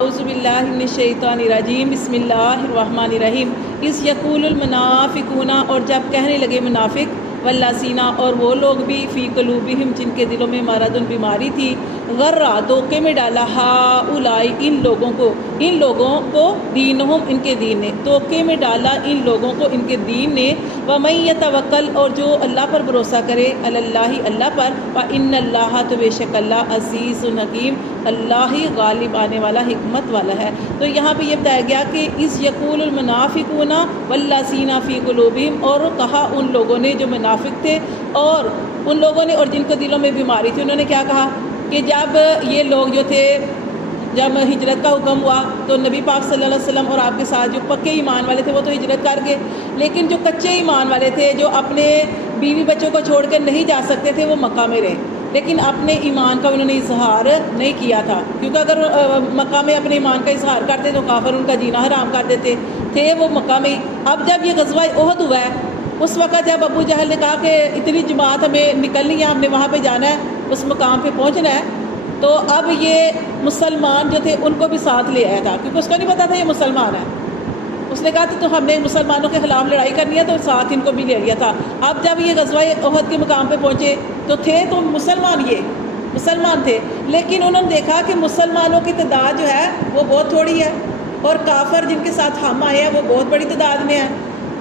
اعوذ باللہ من الشیطان الرجیم بسم اللہ الرحمن الرحیم اس یقول المنافقون اور جب کہنے لگے منافق والذین اور وہ لوگ بھی فی قلوبہم جن کے دلوں میں مرض بیماری تھی غرہ دھوکے میں ڈالا ہؤلاء ان لوگوں کو دینہم ان کے دین نے دھوکے میں ڈالا ان لوگوں کو ان کے دین نے ومن یتوکل اور جو اللہ پر بھروسہ کرے اللہ اللہ پر فإن اللہ تو بے شک اللہ عزیز حکیم اللہ ہی غالب آنے والا حکمت والا ہے۔ تو یہاں پہ یہ بتایا گیا کہ اس یقول المنافقون والذین فی قلوبہم اور کہا ان لوگوں نے جو منافق تھے اور ان لوگوں نے اور جن کو دلوں میں بیماری تھی، انہوں نے کیا کہا کہ جب یہ لوگ جو تھے جب ہجرت کا حکم ہوا تو نبی پاک صلی اللہ علیہ وسلم اور آپ کے ساتھ جو پکے ایمان والے تھے وہ تو ہجرت کر گئے، لیکن جو کچے ایمان والے تھے جو اپنے بیوی بچوں کو چھوڑ کر نہیں جا سکتے تھے وہ مکہ میں رہے، لیکن اپنے ایمان کا انہوں نے اظہار نہیں کیا تھا، کیونکہ اگر مکہ میں اپنے ایمان کا اظہار کرتے تو کافر ان کا جینا حرام کر دیتے تھے وہ مکہ میں۔ اب جب یہ غزوہ احد ہوا ہے اس وقت جب ابو جہل نے کہا کہ اتنی جماعت ہمیں نکلنی ہے، ہم نے وہاں پہ جانا ہے، اس مقام پہ پہنچنا ہے، تو اب یہ مسلمان جو تھے ان کو بھی ساتھ لے آیا تھا، کیونکہ اس کو نہیں پتا تھا یہ مسلمان ہے۔ اس نے کہا تو ہم نے مسلمانوں کے خلاف لڑائی کرنی ہے تو ساتھ ان کو بھی لے لیا تھا۔ اب جب یہ غزوہ احد کے مقام پہ پہنچے تو تھے تو مسلمان تھے، لیکن انہوں نے دیکھا کہ مسلمانوں کی تعداد جو ہے وہ بہت تھوڑی ہے اور کافر جن کے ساتھ ہم آئے ہیں وہ بہت بڑی تعداد میں ہیں۔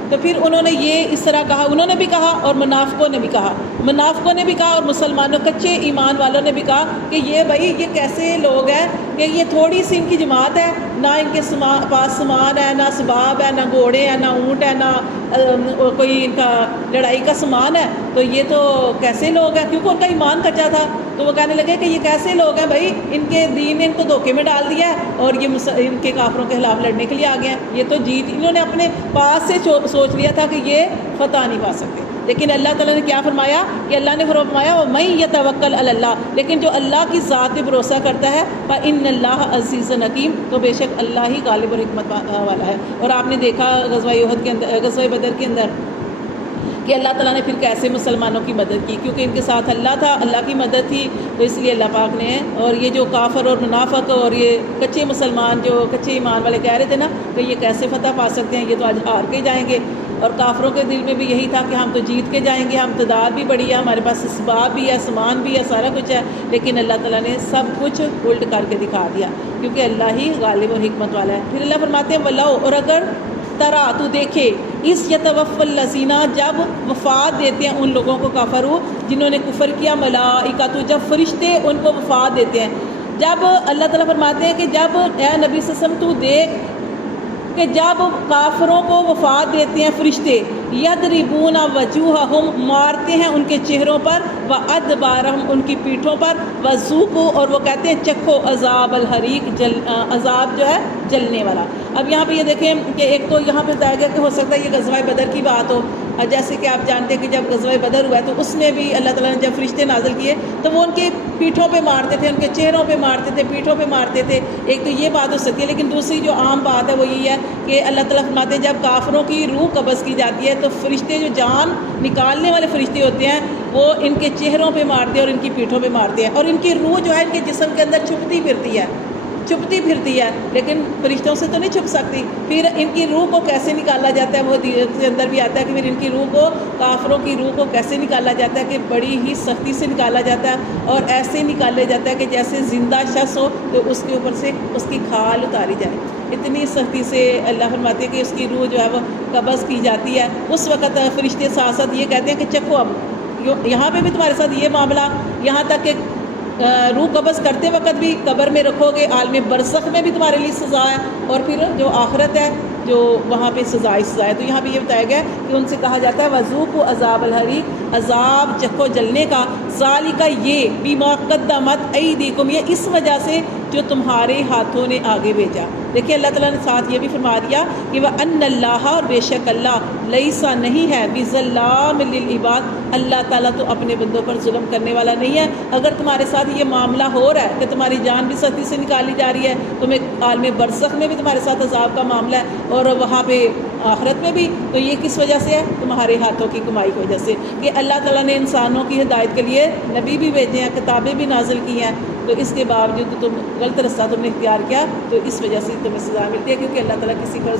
تو پھر انہوں نے یہ اس طرح کہا، انہوں نے بھی کہا اور منافقوں نے بھی کہا اور مسلمانوں کچے ایمان والوں نے بھی کہا کہ یہ بھائی یہ کیسے لوگ ہیں کہ یہ تھوڑی سی ان کی جماعت ہے، نہ ان کے پاس سامان ہے، نہ اسباب ہے، نہ گھوڑے ہیں، نہ اونٹ ہے، نہ کوئی ان کا لڑائی کا سامان ہے، تو یہ تو کیسے لوگ ہیں، کیونکہ ان کا ایمان کچا تھا۔ تو وہ کہنے لگے کہ یہ کیسے لوگ ہیں بھائی، ان کے دین نے ان کو دھوکے میں ڈال دیا ہے اور یہ ان کے کافروں کے خلاف لڑنے کے لیے آ گئے ہیں، یہ تو جیت انہوں نے اپنے پاس سے سوچ لیا تھا کہ یہ فتح نہیں پا سکتے، لیکن اللہ تعالیٰ نے کیا فرمایا کہ اللہ نے فرمایا وَمَن يَتَوَكَّلْ عَلَى اللَّهِ، لیکن جو اللہ کی ذات پہ بھروسہ کرتا ہے فَإِنَّ اللَّهَ عَزِيزٌ حَكِيمٌ، تو بے شک اللہ ہی غالب اور حکمت والا ہے۔ اور آپ نے دیکھا غزوہ احد کے اندر، غزوہ بدر کے اندر کہ اللہ تعالیٰ نے پھر کیسے مسلمانوں کی مدد کی، کیونکہ ان کے ساتھ اللہ تھا، اللہ کی مدد تھی، تو اس لیے اللہ پاک نے اور یہ جو کافر اور منافق اور یہ کچے مسلمان جو کچے ایمان والے کہہ رہے تھے نا کہ یہ کیسے فتح پا سکتے ہیں، یہ تو آج ہار کے جائیں گے، اور کافروں کے دل میں بھی یہی تھا کہ ہم تو جیت کے جائیں گے، ہم تعداد بھی بڑی ہے، ہمارے پاس اسباب بھی ہے، سامان بھی ہے، سارا کچھ ہے، لیکن اللہ تعالیٰ نے سب کچھ الٹ کر کے دکھا دیا، کیونکہ اللہ ہی غالب اور حکمت والا ہے۔ پھر اللہ فرماتے ہیں وَلَوْ، اور اگر ترا تو دیکھے اس یتوفی الذین، جب وفات دیتے ہیں ان لوگوں کو کافرو جنہوں نے کفر کیا، ملائکہ تو جب فرشتے ان کو وفات دیتے ہیں، جب اللہ تعالیٰ فرماتے ہیں کہ جب اے نبی صلی اللہ علیہ وسلم تو دیکھ کہ جب کافروں کو وفات دیتے ہیں فرشتے، یضربون وجوہہم، مارتے ہیں ان کے چہروں پر، وادبارہم، ان کی پیٹھوں پر، وذوقوا، اور وہ کہتے ہیں چکھو عذاب الحریق، عذاب جو ہے جلنے والا۔ اب یہاں پہ یہ دیکھیں کہ ایک تو یہاں پہ بتایا گیا کہ ہو سکتا ہے یہ غزوہ بدر کی بات ہو، جیسے کہ آپ جانتے ہیں کہ جب غزوہ بدر ہوا ہے تو اس میں بھی اللہ تعالیٰ نے جب فرشتے نازل کیے تو وہ ان کے پیٹھوں پہ مارتے تھے، ان کے چہروں پہ مارتے تھے، پیٹھوں پہ مارتے تھے، ایک تو یہ بات ہو سکتی ہے، لیکن دوسری جو عام بات ہے وہ یہی ہے کہ اللہ تعالیٰ فرماتے ہیں جب کافروں کی روح قبض کی جاتی ہے تو فرشتے جو جان نکالنے والے فرشتے ہوتے ہیں وہ ان کے چہروں پہ مارتے ہیں اور ان کی پیٹھوں پہ مارتے ہیں، اور ان کی روح جو ہے ان کے جسم کے اندر چھپتی پھرتی ہے، لیکن فرشتوں سے تو نہیں چھپ سکتی۔ پھر ان کی روح کو کیسے نکالا جاتا ہے، وہ کے اندر بھی آتا ہے کہ پھر ان کی روح کو، کافروں کی روح کو کیسے نکالا جاتا ہے کہ بڑی ہی سختی سے نکالا جاتا ہے، اور ایسے نکالا جاتا ہے کہ جیسے زندہ شخص ہو تو اس کے اوپر سے اس کی کھال اتاری جائے، اتنی سختی سے اللہ فرماتے ہیں کہ اس کی روح جو ہے وہ قبض کی جاتی ہے۔ اس وقت فرشتے ساتھ ساتھ یہ کہتے ہیں کہ چکھو، اب یہاں پہ بھی تمہارے ساتھ یہ معاملہ، یہاں تک کہ روح قبض کرتے وقت بھی قبر میں رکھو گے، عالم برزخ میں بھی تمہارے لیے سزا ہے، اور پھر جو آخرت ہے جو وہاں پہ سزا ہے۔ تو یہاں پہ یہ بتایا گیا کہ ان سے کہا جاتا ہے وذوقوا عذاب الحریق، عذاب چکھو جلنے کا، ذالک یہ بما قدمت ایدیکم، یہ اس وجہ سے جو تمہارے ہاتھوں نے آگے بھیجا۔ دیکھیں اللہ تعالیٰ نے ساتھ یہ بھی فرما دیا کہ وَأَنَّ اللَّهَ، اور بے شک اللہ لیسا نہیں ہے بظلام للعباد، اللہ تعالیٰ تو اپنے بندوں پر ظلم کرنے والا نہیں ہے۔ اگر تمہارے ساتھ یہ معاملہ ہو رہا ہے کہ تمہاری جان بھی سختی سے نکالی جا رہی ہے، تمہیں عالم برزخ میں بھی تمہارے ساتھ عذاب کا معاملہ ہے اور وہاں پہ آخرت میں بھی، تو یہ کس وجہ سے ہے؟ تمہارے ہاتھوں کی کمائی کی وجہ سے، کہ اللہ تعالیٰ نے انسانوں کی ہدایت کے لیے نبی بھی بھیجے ہیں، کتابیں بھی نازل کی ہیں، تو اس کے باوجود تم غلط راستہ تم نے اختیار کیا تو اس وجہ سے تمہیں سزا ملتی ہے، کیونکہ اللہ تعالیٰ کسی پر